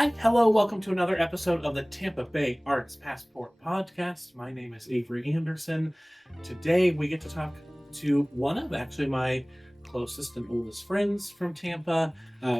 Hi, hello, welcome to another episode of the Tampa Bay Arts Passport Podcast. My name is Avery Anderson. Today we get to talk to one of actually my closest and oldest friends from Tampa,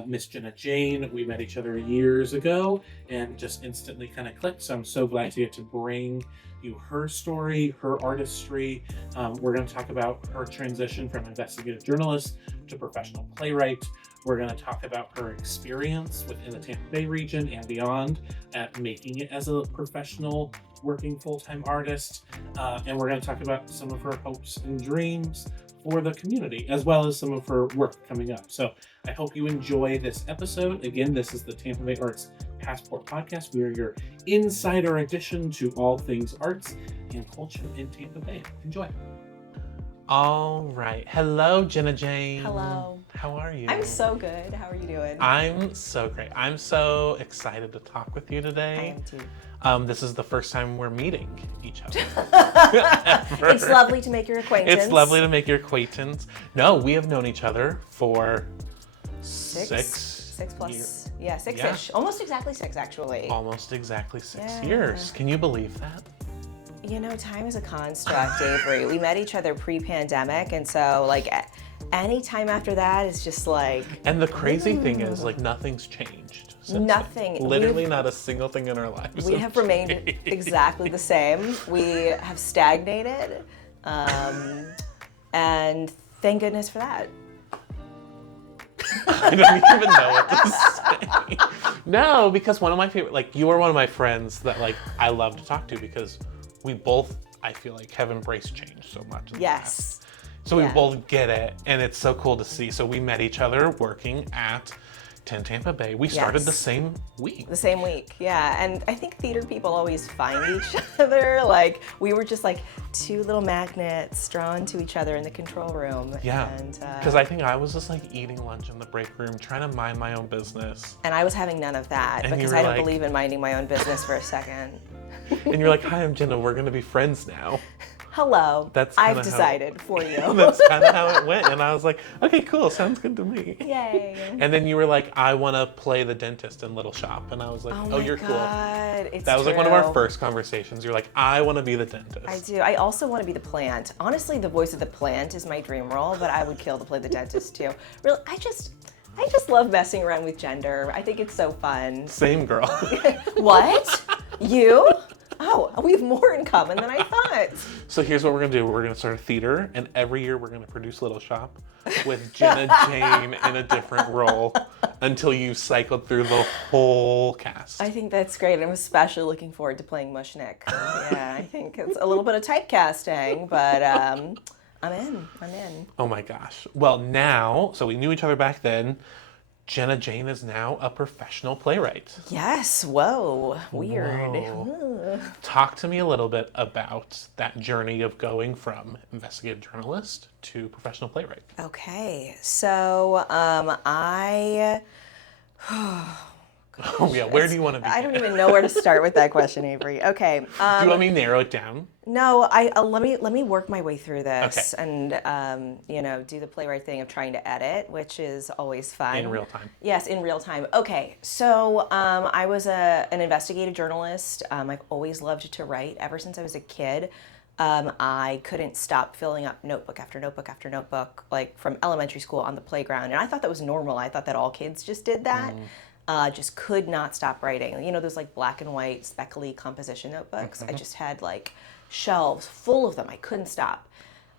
Miss Jenna Jane. We met each other years ago and just instantly kind of clicked. So I'm so glad to get to bring you her story, her artistry. We're going to talk about her transition from investigative journalist to professional playwright. We're going to talk about her experience within the Tampa Bay region and beyond at making it as a professional working full-time artist. And we're going to talk about some of her hopes and dreams for the community, as well as some of her work coming up. So I hope you enjoy this episode. Again, this is the Tampa Bay Arts Passport Podcast. We are your insider edition to all things arts and culture in Tampa Bay. Enjoy. All right. Hello, Jenna Jane. Hello. How are you? I'm so good. How are you doing? I'm so great. I'm so excited to talk with you today. I am too. This is the first time we're meeting each other. It's lovely to make your acquaintance. It's lovely to make your acquaintance. No, we have known each other for six plus. years. Yeah, six-ish. Almost exactly six, actually. Almost exactly 6 Yeah. years. Can you believe that? You know, time is a construct, Avery. We met each other pre-pandemic, and so, like, any time after that is just like... And the crazy thing is, like, nothing's changed. Nothing. Then. Literally not a single thing in our lives. We have remained exactly the same. We have stagnated, and thank goodness for that. I don't even know what to say. No, because one of my favorite, like, you are one of my friends that, like, I love to talk to because we both, I feel like, have embraced change so much. Yes. So we both get it, and it's so cool to see. So we met each other working at Tampa Bay. We started the same week. The same week, yeah. And I think theater people always find each other. Like, we were just like two little magnets drawn to each other in the control room. Yeah, because I think I was just like eating lunch in the break room, trying to mind my own business. And I was having none of that and because I don't believe in minding my own business for a second. And you're like, hi, I'm Jenna, we're gonna be friends now. Hello, I've decided for you. That's kind of how it went. And I was like, okay, cool, sounds good to me. Yay. And then you were like, I want to play the dentist in Little Shop. And I was like, oh you're cool. That was like one of our first conversations. You're like, I want to be the dentist. I do. I also want to be the plant. Honestly, the voice of the plant is my dream role, but I would kill to play the dentist too. Really, I just love messing around with gender. I think it's so fun. Same girl. What? You? Oh, we have more in common than I thought. So here's what we're going to do. We're going to start a theater, and every year we're going to produce Little Shop with Jenna Jane in a different role until you cycled through the whole cast. I think that's great. I'm especially looking forward to playing Mushnick. Yeah, I think it's a little bit of typecasting, but I'm in. Oh my gosh. Well, now, so we knew each other back then. Jenna Jane is now a professional playwright. Yes. Whoa. Weird. Whoa. Talk to me a little bit about that journey of going from investigative journalist to professional playwright. Okay. So I... Oh yeah, where do you want to be? I don't even know where to start with that question, Avery. Okay. Do you want me to narrow it down? No, let me work my way through this and do the playwright thing of trying to edit, which is always fun. In real time. Yes, in real time. Okay, so I was an investigative journalist. I've always loved to write ever since I was a kid. I couldn't stop filling up notebook after notebook after notebook, like from elementary school on the playground, and I thought that was normal. I thought that all kids just did that. Just could not stop writing. You know, those like black and white speckly composition notebooks. I just had like shelves full of them. I couldn't stop.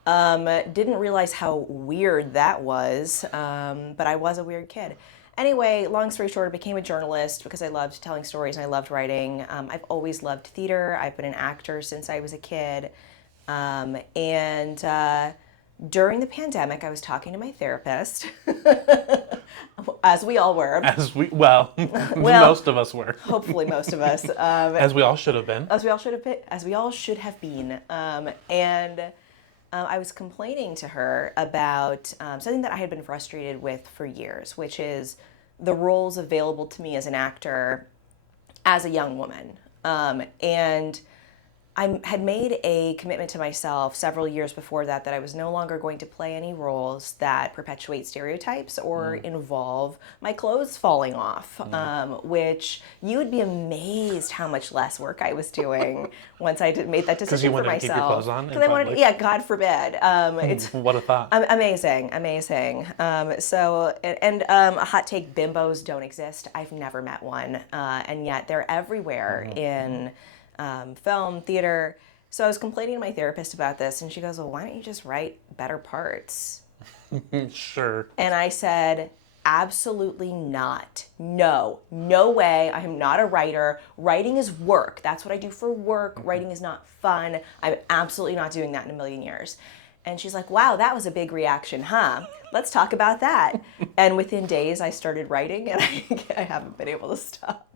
Didn't realize how weird that was, but I was a weird kid. Anyway, long story short, I became a journalist because I loved telling stories and I loved writing. I've always loved theater. I've been an actor since I was a kid. During the pandemic, I was talking to my therapist, as we all were. Most of us were. Hopefully most of us. As we all should have been. As we all should have been. I was complaining to her about something that I had been frustrated with for years, which is the roles available to me as an actor as a young woman. And I had made a commitment to myself several years before that I was no longer going to play any roles that perpetuate stereotypes or involve my clothes falling off, which you would be amazed how much less work I was doing once I made that Because you decision for wanted to keep your myself. clothes on in Because I wanted, public? yeah, God forbid. It's What a thought. amazing. So, a hot take: bimbos don't exist. I've never met one, and yet they're everywhere in film, theater. So I was complaining to my therapist about this, and she goes, well, why don't you just write better parts? Sure. And I said, absolutely not. No way. I am not a writer. Writing is work. That's what I do for work. Writing is not fun. I'm absolutely not doing that in a million years. And she's like, wow, that was a big reaction, huh? Let's talk about that. And within days, I started writing, and I haven't been able to stop.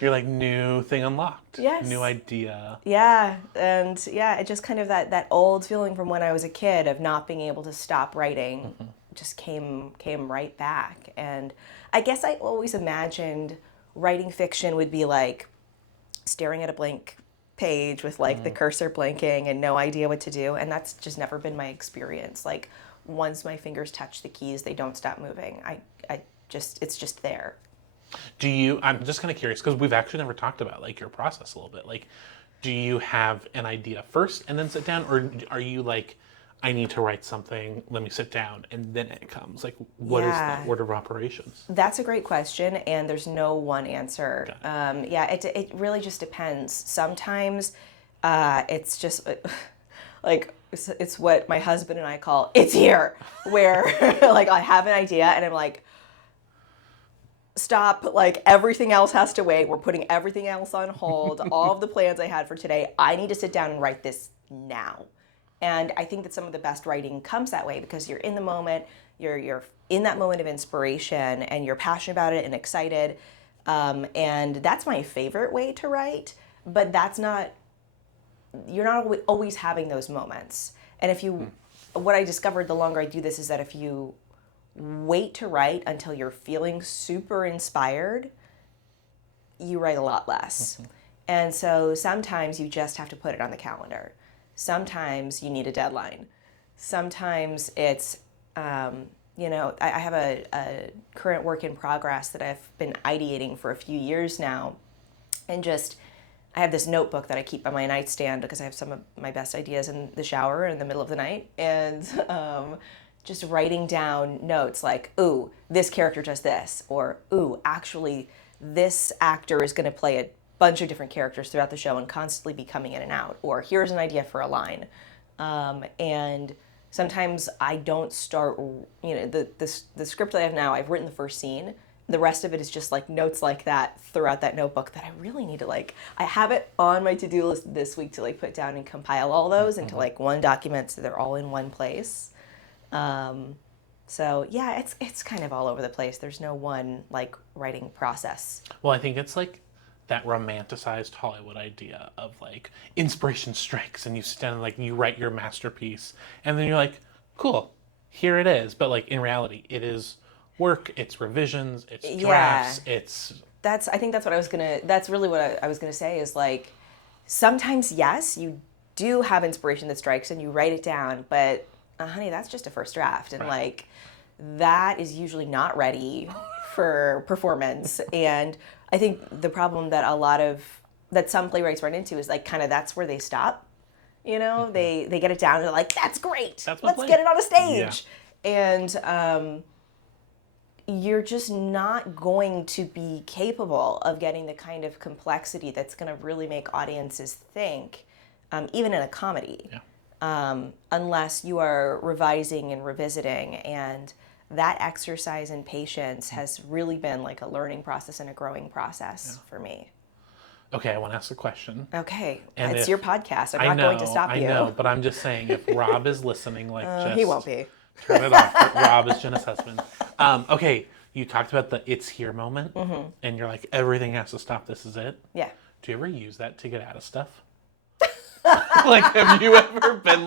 You're like, new thing unlocked. Yes. New idea. Yeah, and yeah, it just kind of that old feeling from when I was a kid of not being able to stop writing just came right back. And I guess I always imagined writing fiction would be like staring at a blank page with like the cursor blinking and no idea what to do, and that's just never been my experience. Like once my fingers touch the keys, they don't stop moving. It's just there. I'm just kind of curious because we've actually never talked about like your process a little bit. Like, do you have an idea first and then sit down, or are you like, I need to write something, let me sit down, and then it comes? Like, what is the order of operations? That's a great question, and there's no one answer. It really just depends. Sometimes it's just like, it's what my husband and I call "it's here," where like I have an idea and I'm like, stop, like everything else has to wait. We're putting everything else on hold. All of the plans I had for today, I need to sit down and write this now. And I think that some of the best writing comes that way because you're in the moment, you're in that moment of inspiration, and you're passionate about it and excited. And that's my favorite way to write, but you're not always having those moments. And what I discovered the longer I do this is that if you wait to write until you're feeling super inspired, you write a lot less. And so sometimes you just have to put it on the calendar. Sometimes you need a deadline. Sometimes it's, I have a current work in progress that I've been ideating for a few years now. And I have this notebook that I keep on my nightstand because I have some of my best ideas in the shower in the middle of the night. And just writing down notes like, ooh, this character does this, or ooh, actually, this actor is going to play a bunch of different characters throughout the show and constantly be coming in and out, or here's an idea for a line. And sometimes I don't start, the script that I have now, I've written the first scene. The rest of it is just like notes like that throughout that notebook that I really need to I have it on my to-do list this week to put down and compile all those into one document so they're all in one place. So yeah, it's kind of all over the place. There's no one writing process. Well, I think it's like that romanticized Hollywood idea of inspiration strikes and you sit down and you write your masterpiece and then you're like, cool, here it is. But in reality, it is work, it's revisions, it's drafts, I think that's really what I was gonna say is sometimes yes, you do have inspiration that strikes and you write it down, but honey, that's just a first draft, and right. That is usually not ready for performance. And I think the problem that some playwrights run into is that's where they stop. They get it down and they're like, that's great. Let's get it on a stage. Yeah. And you're just not going to be capable of getting the kind of complexity that's going to really make audiences think, even in a comedy. Yeah. Unless you are revising and revisiting, and that exercise in patience has really been a learning process and a growing process for me. Okay, I want to ask a question. Okay, and it's your podcast. I'm not going to stop you. I know, but I'm just saying, if Rob is listening, just he won't be. Turn it off. Rob is Jenna's husband. Okay, you talked about the "it's here" moment, and you're like, everything has to stop. This is it. Yeah. Do you ever use that to get out of stuff? Have you ever been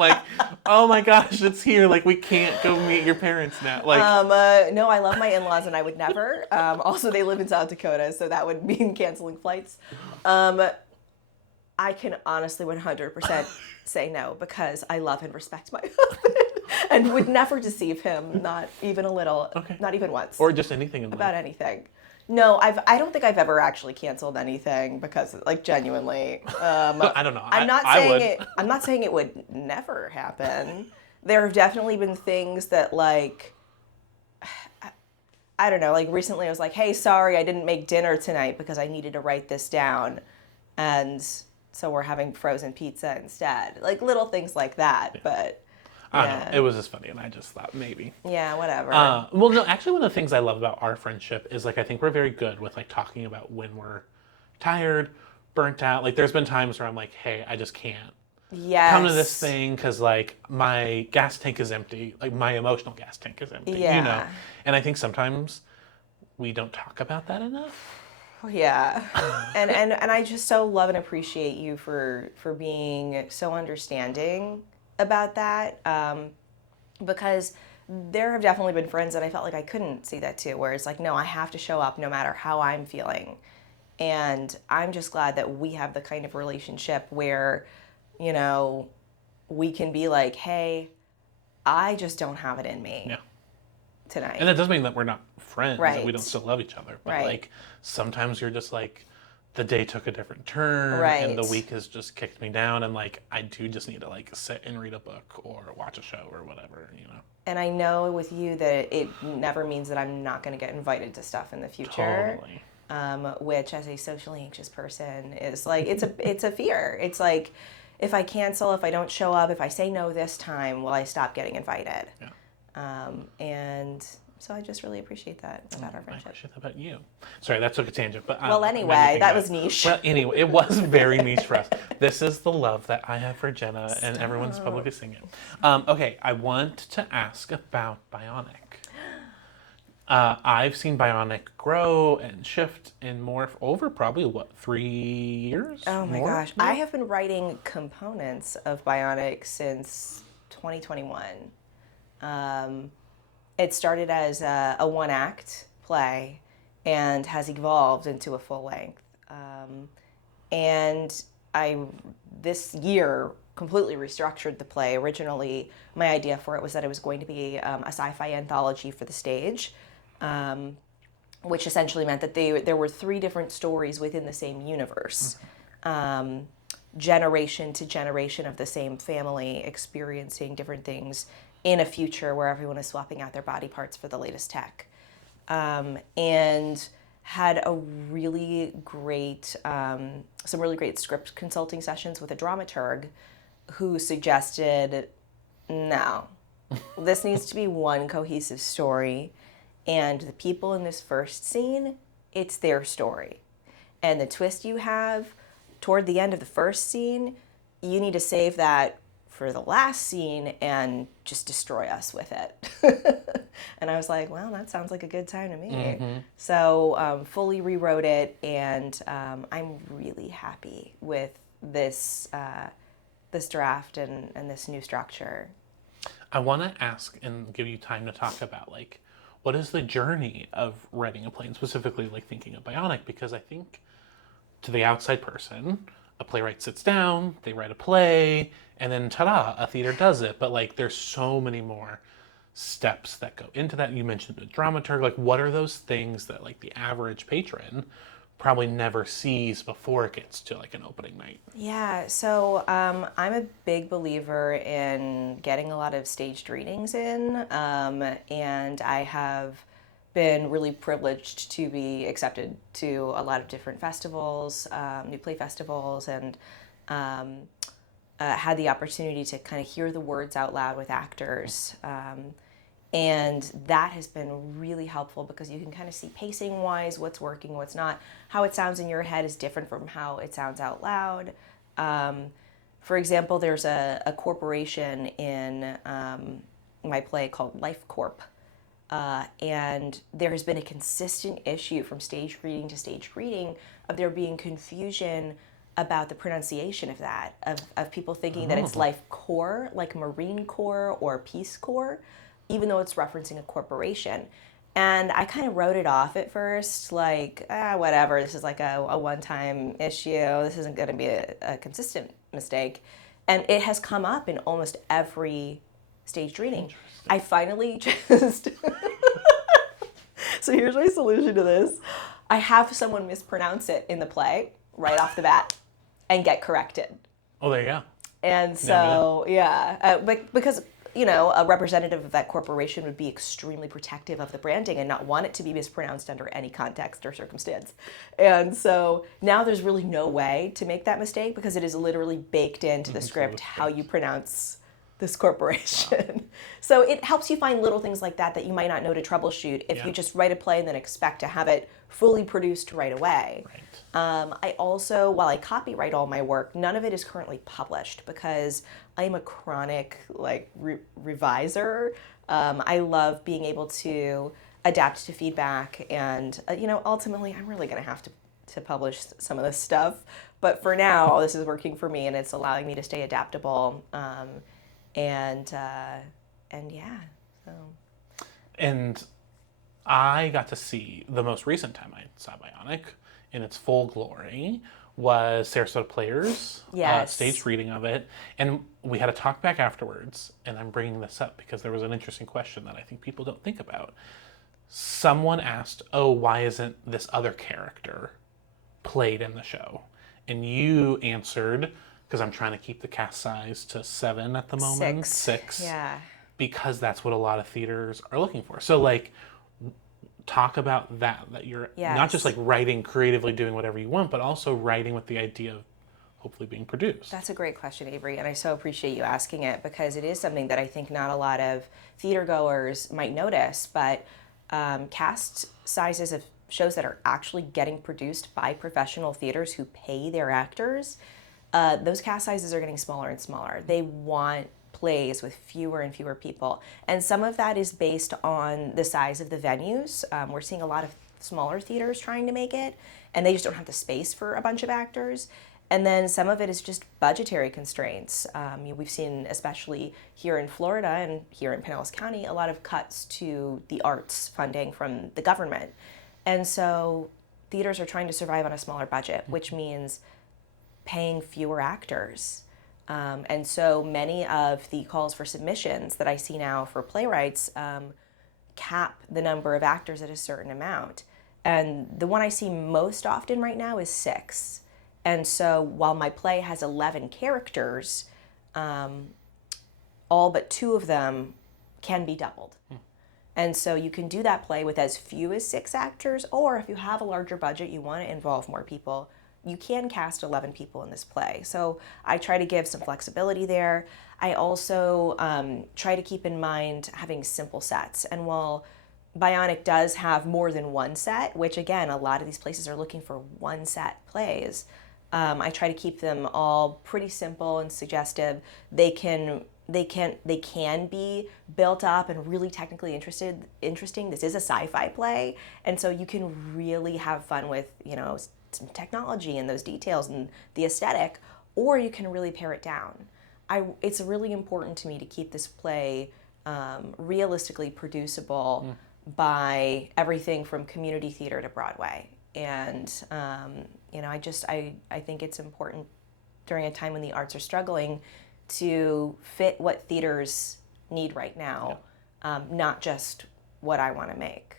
oh my gosh, it's here, we can't go meet your parents now? No, I love my in-laws and I would never. Also, they live in South Dakota, so that would mean canceling flights. I I can honestly 100% say no, because I love and respect my husband and would never deceive him, not even a little, not even once. Or just anything in life. About anything. No, I don't think I've ever actually canceled anything, because, like, genuinely, I don't know. I'm not I saying would. I'm not saying it would never happen. There have definitely been things that, like, I don't know, like recently I was like, hey, sorry, I didn't make dinner tonight because I needed to write this down. And so we're having frozen pizza instead. Like little things like that. But I don't know. It was just funny, and I just thought maybe. Yeah, whatever. Well, no, actually, one of the things I love about our friendship is, like, I think we're very good with, like, talking about when we're tired, burnt out. Like, there's been times where I'm like, hey, I just can't come to this thing because, like, my gas tank is empty. Like, my emotional gas tank is empty, you know? And I think sometimes we don't talk about that enough. Yeah. and I just so love and appreciate you for being so understanding about that. Because there have definitely been friends that I felt like I couldn't see that too, where it's like, no, I have to show up no matter how I'm feeling. And I'm just glad that we have the kind of relationship where, you know, we can be like, hey, I just don't have it in me tonight. And that doesn't mean that we're not friends and we don't Right. still love each other. But Right. like sometimes you're just like, the day took a different turn and the week has just kicked me down, and like I do just need to like sit and read a book or watch a show or whatever, you know. And I know with you that it never means that I'm not going to get invited to stuff in the future. Totally. Which, as a socially anxious person, is like it's a fear. It's like, if I cancel, if I don't show up, if I say no this time, will I stop getting invited? Yeah. And so I just really appreciate that about our friendship. I appreciate that about you. Sorry, that took a tangent, but well, anyway, that was niche. Well, anyway, it was very niche for us. This is the love that I have for Jenna, and everyone's publicly singing it. Okay, I want to ask about Bionic. I've seen Bionic grow and shift and morph over probably, 3 years? Oh my gosh. Maybe? I have been writing components of Bionic since 2021. It started as a one-act play and has evolved into a full length. And I, this year, completely restructured the play. Originally, my idea for it was that it was going to be a sci-fi anthology for the stage, which essentially meant that there were 3 different stories within the same universe. Generation to generation of the same family experiencing different things in a future where everyone is swapping out their body parts for the latest tech. And had a really great, some really great script consulting sessions with a dramaturg who suggested, no, this needs to be one cohesive story. And the people in this first scene, it's their story. And the twist you have toward the end of the first scene, you need to save that for the last scene and just destroy us with it. And I was like, well, that sounds like a good time to me. Mm-hmm. So fully rewrote it, and I'm really happy with this this draft and this new structure. I want to ask and give you time to talk about, like, what is the journey of writing a play, and specifically like thinking of Bionic? Because I think to the outside person, a playwright sits down, they write a play, and then ta-da, a theater does it. But like there's so many more steps that go into that. You mentioned a dramaturg. Like, what are those things that like the average patron probably never sees before it gets to like an opening night? Yeah, so I'm a big believer in getting a lot of staged readings in, and I have been really privileged to be accepted to a lot of different festivals, new play festivals, and had the opportunity to kind of hear the words out loud with actors. And that has been really helpful because you can kind of see pacing-wise what's working, what's not. How it sounds in your head is different from how it sounds out loud. For example, there's a corporation in my play called Life Corp. And there has been a consistent issue from stage reading to stage reading of there being confusion about the pronunciation of that, of people thinking that it's Life Corps, like Marine Corps or Peace Corps, even though it's referencing a corporation. And I kind of wrote it off at first, like, whatever, this is like a one-time issue. This isn't going to be a consistent mistake. And it has come up in almost every staged reading. I finally just... So here's my solution to this. I have someone mispronounce it in the play right off the bat and get corrected. Oh, there you go. And so, because, a representative of that corporation would be extremely protective of the branding and not want it to be mispronounced under any context or circumstance. And so now there's really no way to make that mistake because it is literally baked into the script how you pronounce this corporation. Wow. So it helps you find little things like that you might not know to troubleshoot if you just write a play and then expect to have it fully produced right away. Right. I also, while I copyright all my work, none of it is currently published because I am a chronic reviser. I love being able to adapt to feedback, and ultimately I'm really going to have to publish some of this stuff. But for now, this is working for me, and it's allowing me to stay adaptable. And I got to see the most recent time I saw Bionic in its full glory was Sarasota Players' staged reading of it, and we had a talk back afterwards, and I'm bringing this up because there was an interesting question that I think people don't think about. Someone asked, why isn't this other character played in the show? And you answered, because I'm trying to keep the cast size to 7 at the moment. 6. Yeah. Because that's what a lot of theaters are looking for. So, talk about that you're not just writing creatively, doing whatever you want, but also writing with the idea of hopefully being produced. That's a great question, Avery, and I so appreciate you asking it because it is something that I think not a lot of theater goers might notice, but cast sizes of shows that are actually getting produced by professional theaters who pay their actors, those cast sizes are getting smaller and smaller. They want plays with fewer and fewer people. And some of that is based on the size of the venues. We're seeing a lot of smaller theaters trying to make it, and they just don't have the space for a bunch of actors. And then some of it is just budgetary constraints. We've seen, especially here in Florida and here in Pinellas County, a lot of cuts to the arts funding from the government. And so theaters are trying to survive on a smaller budget, which means paying fewer actors. And so many of the calls for submissions that I see now for playwrights cap the number of actors at a certain amount. And the one I see most often right now is 6. And so while my play has 11 characters, all but 2 of them can be doubled. And so you can do that play with as few as 6 actors, or if you have a larger budget, you want to involve more people, you can cast 11 people in this play. So I try to give some flexibility there. I also try to keep in mind having simple sets. And while Bionic does have more than one set, which again, a lot of these places are looking for one set plays, I try to keep them all pretty simple and suggestive. They can be built up and really technically interesting. This is a sci-fi play, and so you can really have fun with, some technology and those details and the aesthetic, or you can really pare it down. It's really important to me to keep this play realistically producible by everything from community theater to Broadway. And I think it's important during a time when the arts are struggling to fit what theaters need right now, not just what I want to make.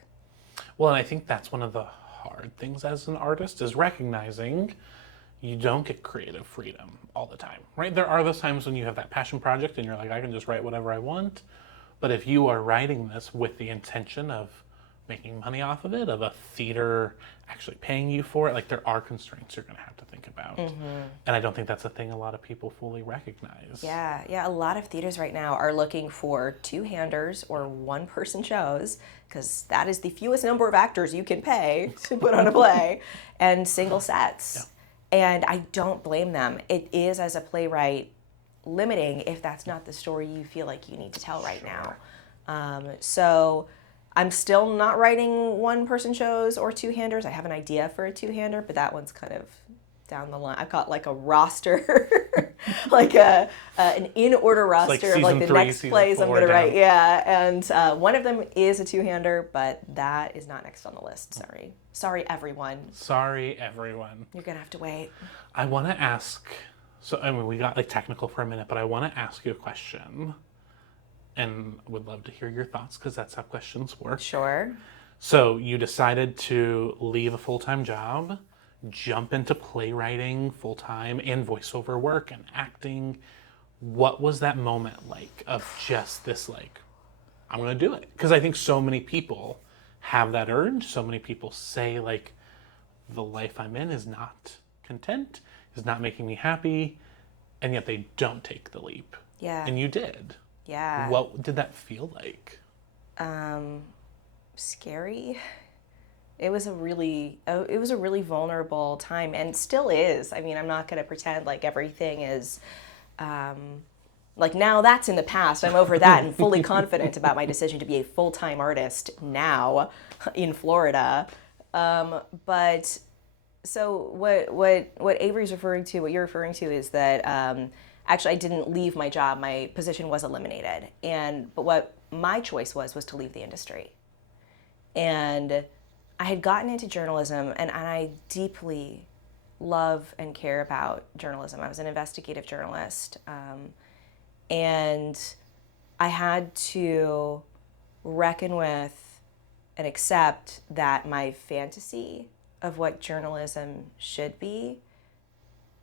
Well, and I think that's one of the hard things as an artist is recognizing you don't get creative freedom all the time, right? There are those times when you have that passion project and you're like, I can just write whatever I want. But if you are writing this with the intention of making money off of it, of a theater actually paying you for it, there are constraints you're going to have to think about. And I don't think that's a thing a lot of people fully recognize. Yeah, a lot of theaters right now are looking for 2-handers or 1-person shows, because that is the fewest number of actors you can pay to put on a play, and single sets. And I don't blame them. It is, as a playwright, limiting if that's not the story you feel like you need to tell right now. So I'm still not writing 1-person shows or 2-handers. I have an idea for a 2-hander, but that one's kind of down the line. I've got like a roster, like an in-order roster of like the next plays I'm going to write. Yeah, and one of them is a two-hander, but that is not next on the list. Sorry, everyone. Sorry, everyone. You're going to have to wait. I want to ask, so I mean, we got like technical for a minute, but I want to ask you a question, and would love to hear your thoughts because that's how questions work. Sure. So you decided to leave a full-time job, jump into playwriting full-time and voiceover work and acting. What was that moment like of just this, like, I'm going to do it? Because I think so many people have that urge. So many people say, like, the life I'm in is not content, is not making me happy, and yet they don't take the leap. Yeah. And you did. Yeah. What did that feel like? Scary. It was a really vulnerable time, and still is. I mean, I'm not going to pretend like everything is, like now that's in the past. I'm over that and fully confident about my decision to be a full-time artist now in Florida. But so what Avery's referring to, what you're referring to, is that actually I didn't leave my job. My position was eliminated, but what my choice was to leave the industry. And I had gotten into journalism, and I deeply love and care about journalism. I was an investigative journalist, and I had to reckon with and accept that my fantasy of what journalism should be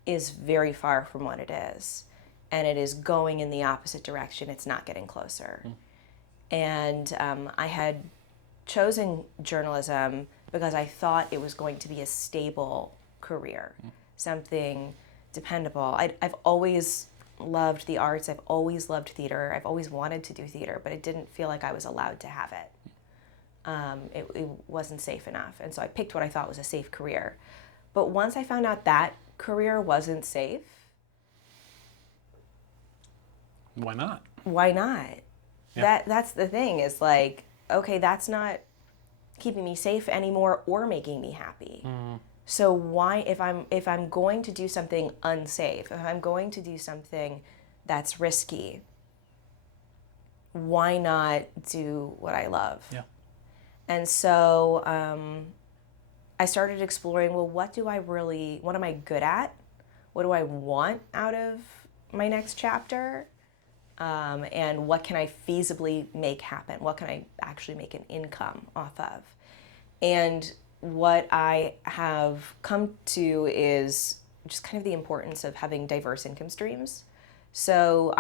is very far from what it is. And it is going in the opposite direction. It's not getting closer. And I had chosen journalism because I thought it was going to be a stable career, something dependable. I've always loved the arts. I've always loved theater. I've always wanted to do theater, but it didn't feel like I was allowed to have it. It wasn't safe enough. And so I picked what I thought was a safe career. But once I found out that career wasn't safe, why not? Why not? Yeah. That's the thing, is like, okay, that's not keeping me safe anymore or making me happy. So why, if I'm going to do something unsafe, if I'm going to do something that's risky, why not do what I love? Yeah. And so I started exploring, well, what am I good at? What do I want out of my next chapter? And what can I feasibly make happen? What can I actually make an income off of? And what I have come to is just kind of the importance of having diverse income streams. So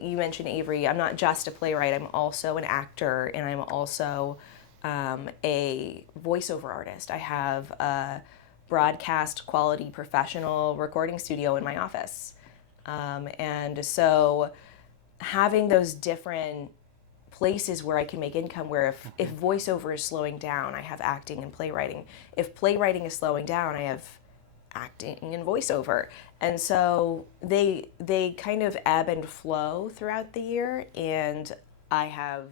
you mentioned Avery, I'm not just a playwright, I'm also an actor, and I'm also a voiceover artist. I have a broadcast quality professional recording studio in my office. And so having those different places where I can make income, where if voiceover is slowing down, I have acting and playwriting. If playwriting is slowing down, I have acting and voiceover. And so they kind of ebb and flow throughout the year, and I have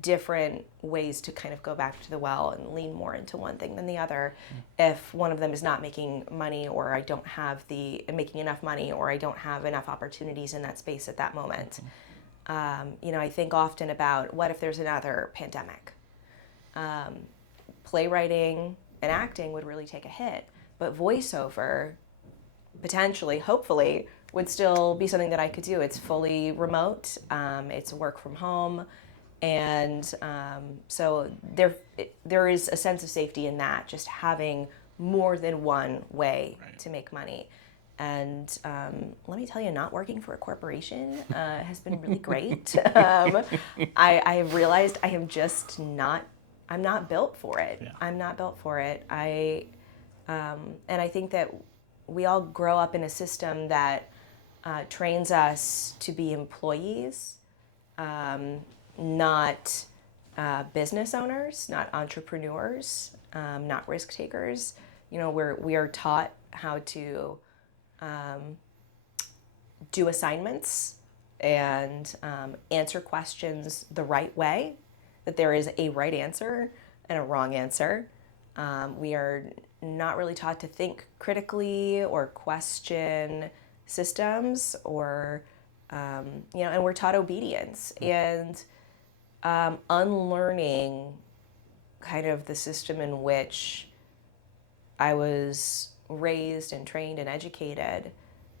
different ways to kind of go back to the well and lean more into one thing than the other. If one of them is not making money, or I don't have making enough money, or I don't have enough opportunities in that space at that moment. I think often about, what if there's another pandemic? Playwriting and acting would really take a hit, but voiceover potentially, hopefully, would still be something that I could do. It's fully remote. It's work from home. And so there is a sense of safety in that, just having more than one way to make money. And let me tell you, not working for a corporation has been really great. I have realized I'm not built for it. Yeah. I'm not built for it. And I think that we all grow up in a system that trains us to be employees, not business owners, not entrepreneurs, not risk takers. We are taught how to do assignments and answer questions the right way, that there is a right answer and a wrong answer. We are not really taught to think critically or question systems, or and we're taught obedience, and unlearning kind of the system in which I was raised and trained and educated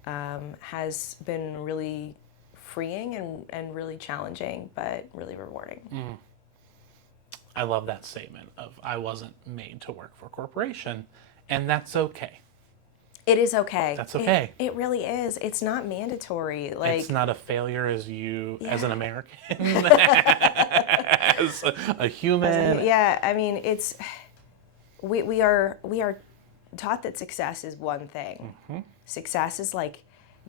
has been really freeing and really challenging, but really rewarding. I love that statement of I wasn't made to work for a corporation, and that's okay. It is okay. That's okay. It really is. It's not mandatory. Like, it's not a failure as as an American, as a human. Yeah, I mean, it's we are taught that success is one thing. Success is like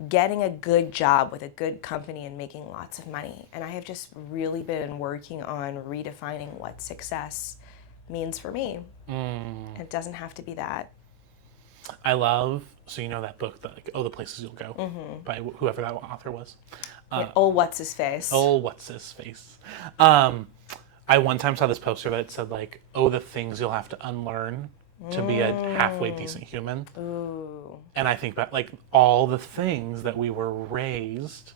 getting a good job with a good company and making lots of money. And I have just really been working on redefining what success means for me. It doesn't have to be that. I love, so you know that book, the Places You'll Go, by whoever that author was. What's his face? What's his face? I one time saw this poster that said like, the things you'll have to unlearn to be a halfway decent human. Ooh. And I think about like all the things that we were raised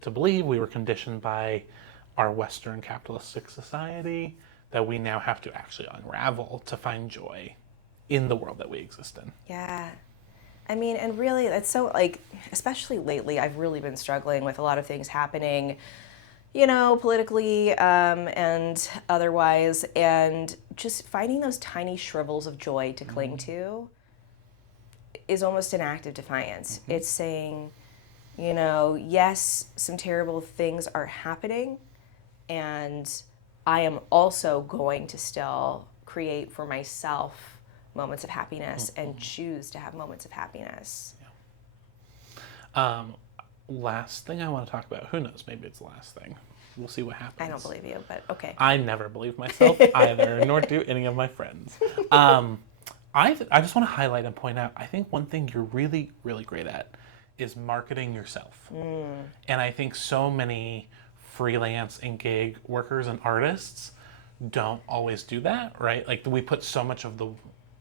to believe, we were conditioned by our Western capitalistic society, that we now have to actually unravel to find joy in the world that we exist in. Yeah. I mean, and really, that's so, like, especially lately, I've really been struggling with a lot of things happening, politically and otherwise, and just finding those tiny shrivels of joy to cling to is almost an act of defiance. It's saying, yes, some terrible things are happening, and I am also going to still create for myself moments of happiness and choose to have moments of happiness. Last thing I want to talk about, who knows, maybe it's the last thing. We'll see what happens. I don't believe you, but okay. I never believe myself either, nor do any of my friends. I just want to highlight and point out, I think one thing you're really, really great at is marketing yourself. And I think so many freelance and gig workers and artists don't always do that, right? Like, we put so much of the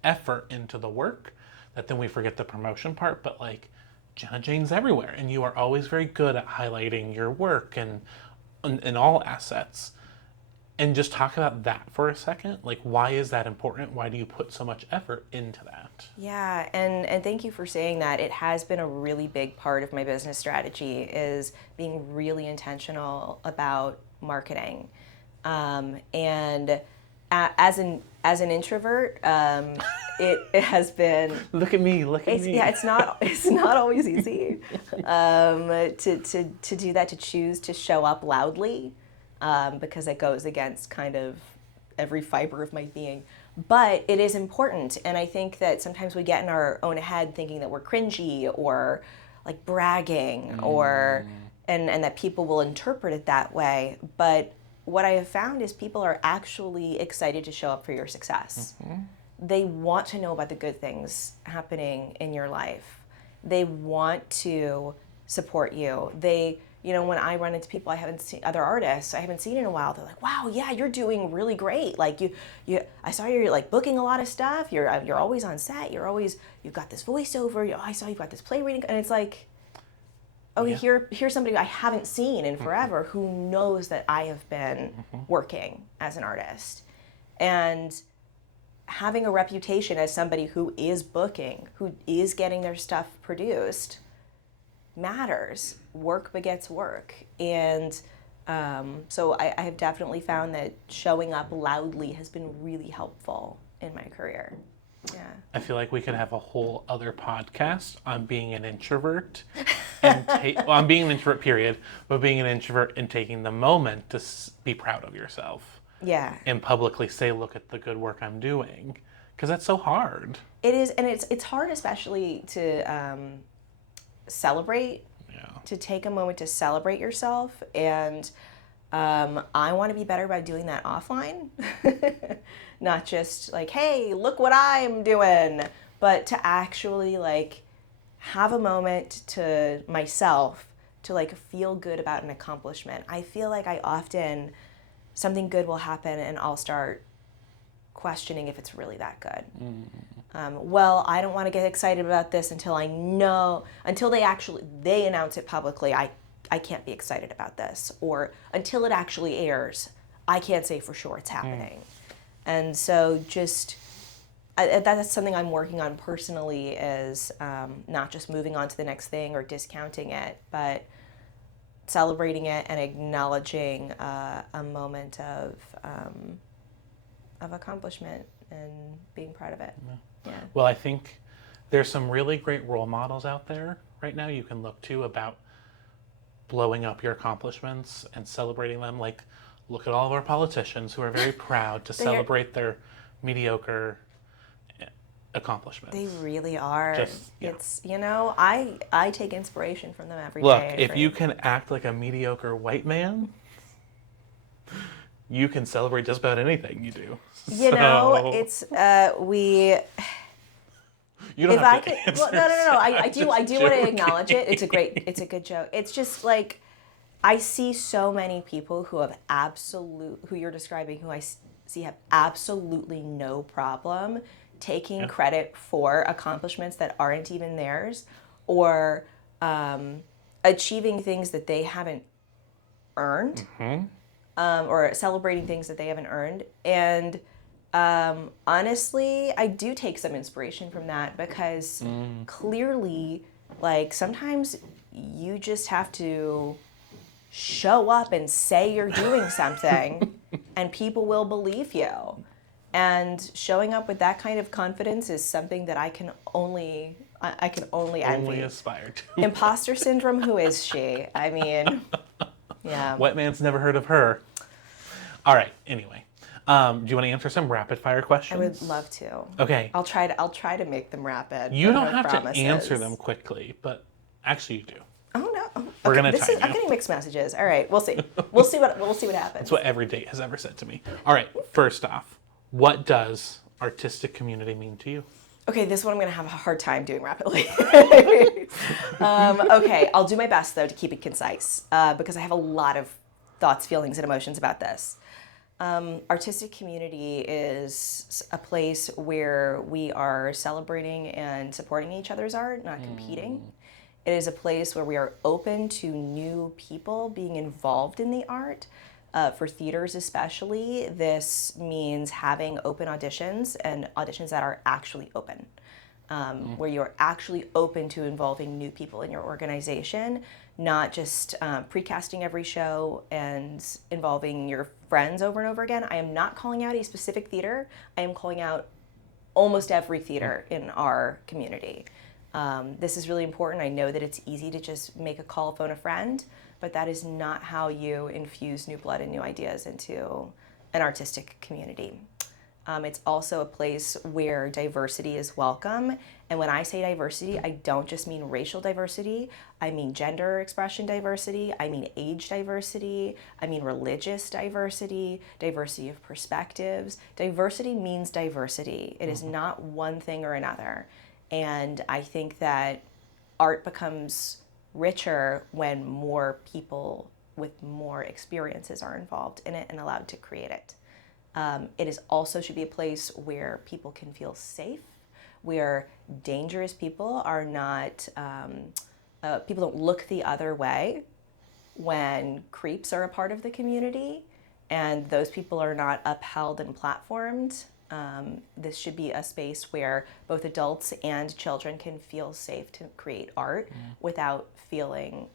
effort into the work that then we forget the promotion part. But like, Jenna Jane's everywhere, and you are always very good at highlighting your work and in all assets. And just talk about that for a second. Like, why is that important? Why do you put so much effort into that? Yeah, and thank you for saying that. It has been a really big part of my business strategy, is being really intentional about marketing. And as an introvert, it has been. Look at me! Yeah, it's not always easy to do that, to choose to show up loudly, because it goes against kind of every fiber of my being. But it is important, and I think that sometimes we get in our own head thinking that we're cringy or like bragging, or and that people will interpret it that way. But what I have found is people are actually excited to show up for your success. They want to know about the good things happening in your life. They want to support you. They, when I run into people I haven't seen, other artists I haven't seen in a while, they're like, "Wow, yeah, you're doing really great. Like I saw you're like booking a lot of stuff. You're always on set. You've got this voiceover. I saw you've got this play reading," and it's like, here's somebody I haven't seen in forever who knows that I have been working as an artist. And having a reputation as somebody who is booking, who is getting their stuff produced, matters. Work begets work. And so I have definitely found that showing up loudly has been really helpful in my career. Yeah. I feel like we could have a whole other podcast on being an introvert and on being an introvert, period, but being an introvert and taking the moment to be proud of yourself. Yeah. And publicly say, "Look at the good work I'm doing," because that's so hard. It is, and it's hard, especially to celebrate. Yeah. To take a moment to celebrate yourself, and I want to be better about doing that offline. Not just like, "Hey, look what I'm doing," but to actually like have a moment to myself to like feel good about an accomplishment. I feel like I often, something good will happen and I'll start questioning if it's really that good. Well, I don't want to get excited about this until they announce it publicly. I can't be excited about this, or until it actually airs, I can't say for sure it's happening. And so that's something I'm working on personally, is not just moving on to the next thing or discounting it, but celebrating it and acknowledging a moment of accomplishment and being proud of it. Yeah. Well, I think there's some really great role models out there right now you can look to about blowing up your accomplishments and celebrating them. Like, look at all of our politicians who are very proud to celebrate their mediocre accomplishments. They really are. It's, I take inspiration from them every Look, day. if you can act like a mediocre white man, you can celebrate just about anything you do. It's You don't if have I to could, answer. no. I do want to joking. acknowledge it. It's a good joke. It's just like, I see so many people who you're describing, who I see have absolutely no problem taking credit for accomplishments that aren't even theirs, or achieving things that they haven't earned, or celebrating things that they haven't earned. And honestly, I do take some inspiration from that, because clearly, like, sometimes you just have to show up and say you're doing something and people will believe you. And showing up with that kind of confidence is something that I can only envy. Aspire to. Imposter syndrome, who is she? I mean, yeah. White man's never heard of her. All right, anyway. Do you want to answer some rapid fire questions? I would love to. Okay. I'll try to make them rapid. You don't have to answer them quickly, but actually you do. Oh no. We're gonna time I'm getting mixed messages. All right, we'll see. We'll see what happens. That's what every date has ever said to me. All right, first off, what does artistic community mean to you? Okay, this one I'm going to have a hard time doing rapidly. Okay, I'll do my best, though, to keep it concise, because I have a lot of thoughts, feelings, and emotions about this. Artistic community is a place where we are celebrating and supporting each other's art, not competing. It is a place where we are open to new people being involved in the art. For theaters especially, this means having open auditions, and auditions that are actually open, where you're actually open to involving new people in your organization, not just precasting every show and involving your friends over and over again. I am not calling out a specific theater. I am calling out almost every theater in our community. This is really important. I know that it's easy to just make a call, phone a friend, but that is not how you infuse new blood and new ideas into an artistic community. It's also a place where diversity is welcome. And when I say diversity, I don't just mean racial diversity. I mean gender expression diversity. I mean age diversity. I mean religious diversity, diversity of perspectives. Diversity means diversity. It is not one thing or another. And I think that art becomes richer when more people with more experiences are involved in it and allowed to create it. It is also should be a place where people can feel safe, where dangerous people are not, people don't look the other way when creeps are a part of the community, and those people are not upheld and platformed. This should be a space where both adults and children can feel safe to create art without feeling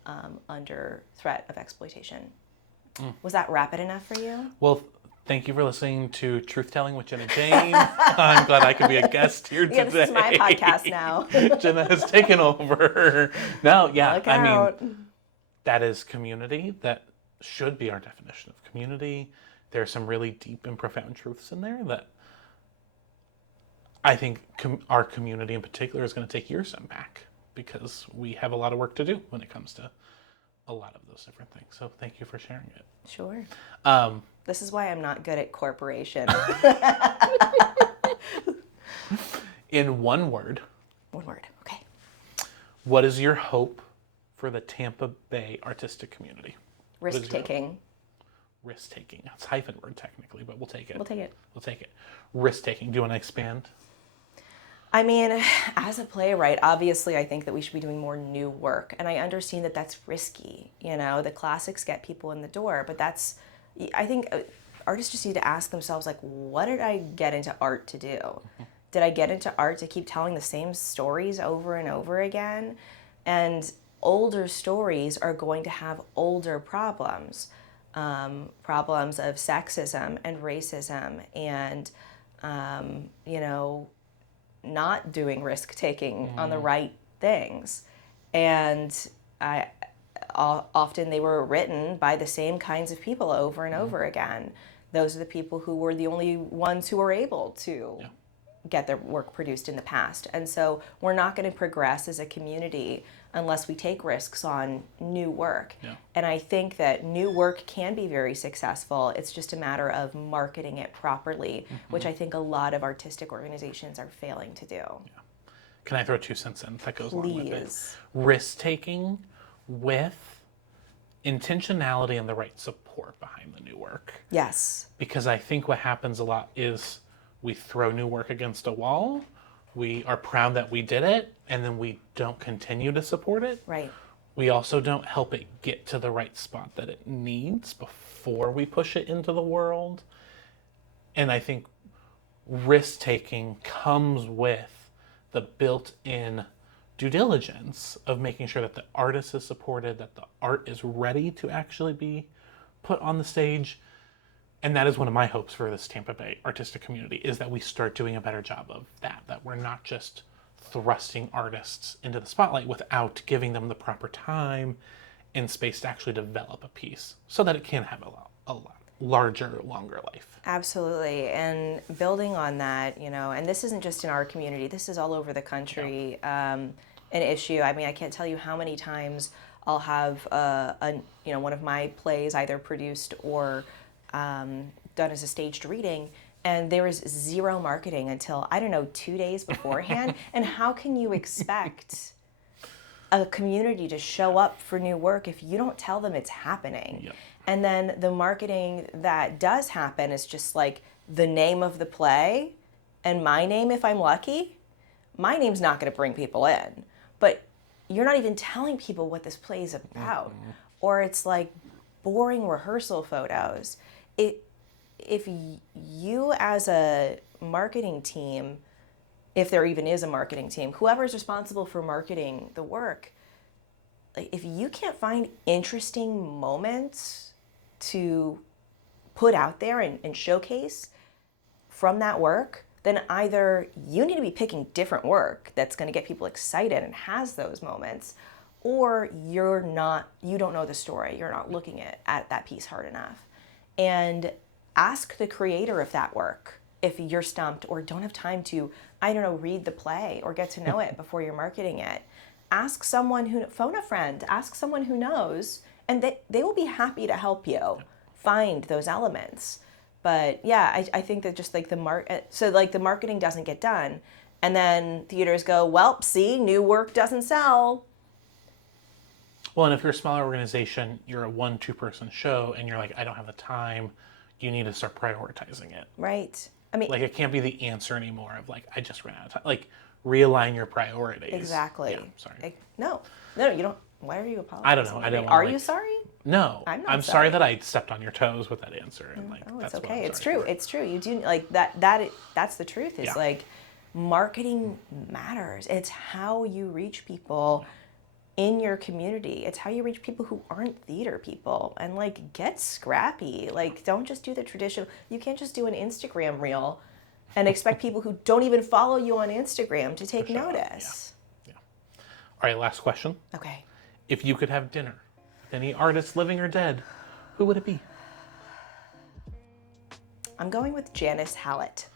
under threat of exploitation. Was that rapid enough for you? Well, thank you for listening to Truth Telling with Jenna Jane. I'm glad I could be a guest here today. Yeah, this is my podcast now. Jenna has taken over. No, yeah, Look I out. mean, that is community. That should be our definition of community. There are some really deep and profound truths in there that I think our community in particular is going to take years to unpack, because we have a lot of work to do when it comes to a lot of those different things. So thank you for sharing it. Sure. This is why I'm not good at corporation. In one word. One word, okay. What is your hope for the Tampa Bay artistic community? Risk-taking. risk-taking. It's a hyphen word technically, but we'll take it. We'll take it. We'll take it. Risk-taking. Do you want to expand? I mean, as a playwright, obviously I think that we should be doing more new work. And I understand that that's risky. The classics get people in the door, but I think artists just need to ask themselves, like, what did I get into art to do? Did I get into art to keep telling the same stories over and over again? And older stories are going to have older problems. Problems of sexism and racism and, not doing risk-taking on the right things. And often they were written by the same kinds of people over and over again. Those are the people who were the only ones who were able to get their work produced in the past. And so we're not going to progress as a community unless we take risks on new work. Yeah. And I think that new work can be very successful. It's just a matter of marketing it properly, which I think a lot of artistic organizations are failing to do. Yeah. Can I throw 2 cents in that goes along with it? Please. Risk-taking with intentionality and the right support behind the new work. Yes. Because I think what happens a lot is we throw new work against a wall, we are proud that we did it, and then we don't continue to support it. Right. We also don't help it get to the right spot that it needs before we push it into the world. And I think risk-taking comes with the built-in due diligence of making sure that the artist is supported, that the art is ready to actually be put on the stage. And that is one of my hopes for this Tampa Bay artistic community, is that we start doing a better job of that we're not just thrusting artists into the spotlight without giving them the proper time and space to actually develop a piece so that it can have a lot larger, longer life. Absolutely. And building on that, and this isn't just in our community, this is all over the country, an issue. I mean, I can't tell you how many times I'll have one of my plays either produced or done as a staged reading, and there is zero marketing until, 2 days beforehand. And how can you expect a community to show up for new work if you don't tell them it's happening? Yep. And then the marketing that does happen is just like the name of the play and my name if I'm lucky. My name's not going to bring people in, but you're not even telling people what this play is about. Or it's like boring rehearsal photos. If you as a marketing team, if there even is a marketing team, whoever is responsible for marketing the work, if you can't find interesting moments to put out there and showcase from that work, then either you need to be picking different work that's going to get people excited and has those moments, or you don't know the story. You're not looking at that piece hard enough. And ask the creator of that work if you're stumped or don't have time to, read the play or get to know it before you're marketing it. Ask someone phone a friend, ask someone who knows, and they will be happy to help you find those elements. But yeah, I think that just like the marketing doesn't get done, and then theaters go, well, see, new work doesn't sell. Well, and if you're a smaller organization, you're a 1-2 person show, and you're like, I don't have the time, you need to start prioritizing it. Right. I mean, like, it can't be the answer anymore of like, I just ran out of time. Like, realign your priorities. Exactly. Yeah, sorry. No, you don't. Why are you apologizing? I don't know. I don't. Are you sorry? No. I'm sorry that I stepped on your toes with that answer. And like, oh, it's that's okay. What I'm It's sorry true. for. It's true. You do like that. That's the truth. Is like marketing matters. It's how you reach people in your community. It's how you reach people who aren't theater people, and like get scrappy. Like, don't just do the traditional. You can't just do an Instagram reel and expect people who don't even follow you on Instagram to take notice. Yeah. All right. Last question. Okay. If you could have dinner with any artist, living or dead, who would it be? I'm going with Janice Hallett.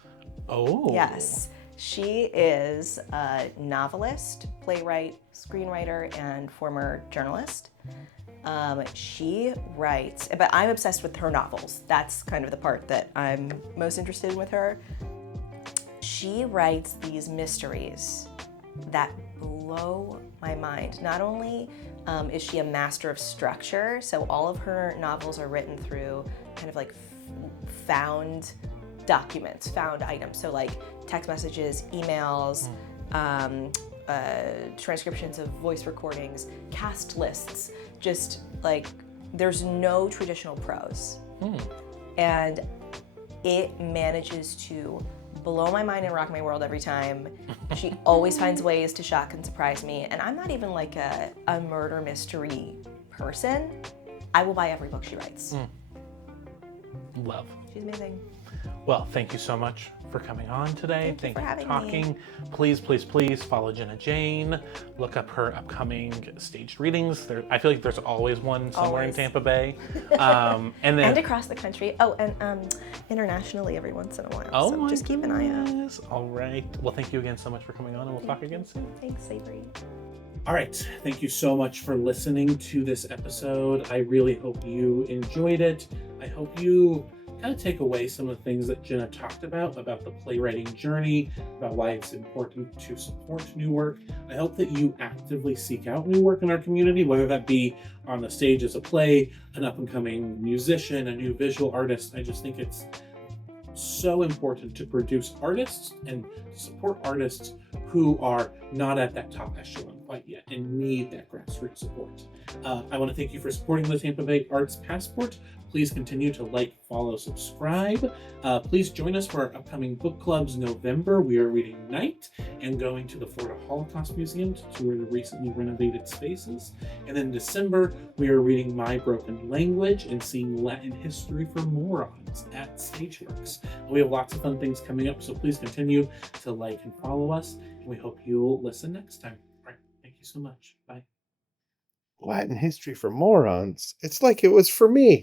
Oh. Yes. She is a novelist, playwright, screenwriter, and former journalist. She writes, but I'm obsessed with her novels. That's kind of the part that I'm most interested in with her. She writes these mysteries that blow blow my mind. Not only is she a master of structure, so all of her novels are written through kind of like found documents, found items. So like text messages, emails, transcriptions of voice recordings, cast lists, just like there's no traditional prose. And it manages to blow my mind and rock my world every time. She always finds ways to shock and surprise me. And I'm not even like a murder mystery person. I will buy every book she writes. Love. She's amazing. Well, thank you so much for coming on today. Thank you for having talking. me. Please, please, please follow Jenna Jane. Look up her upcoming staged readings. I feel like there's always one somewhere in Tampa Bay. And across the country. Oh, and internationally every once in a while. So just keep an eye out. All right. Well, thank you again so much for coming on, and we'll talk again soon. Thanks, Avery. All right. Thank you so much for listening to this episode. I really hope you enjoyed it. I hope you kind of take away some of the things that Jenna talked about the playwriting journey, about why it's important to support new work. I hope that you actively seek out new work in our community, whether that be on the stage as a play, an up-and-coming musician, a new visual artist. I just think it's so important to produce artists and support artists who are not at that top echelon quite yet and need that grassroots support. I want to thank you for supporting the Tampa Bay Arts Passport. Please continue to like, follow, subscribe. Please join us for our upcoming book clubs. November, we are reading Night and going to the Florida Holocaust Museum to tour the recently renovated spaces. And then December, we are reading My Broken Language and seeing Latin History for Morons at Stageworks. We have lots of fun things coming up, so please continue to like and follow us. And we hope you'll listen next time. All right, thank you so much. Bye. Latin history for morons. It's like it was for me.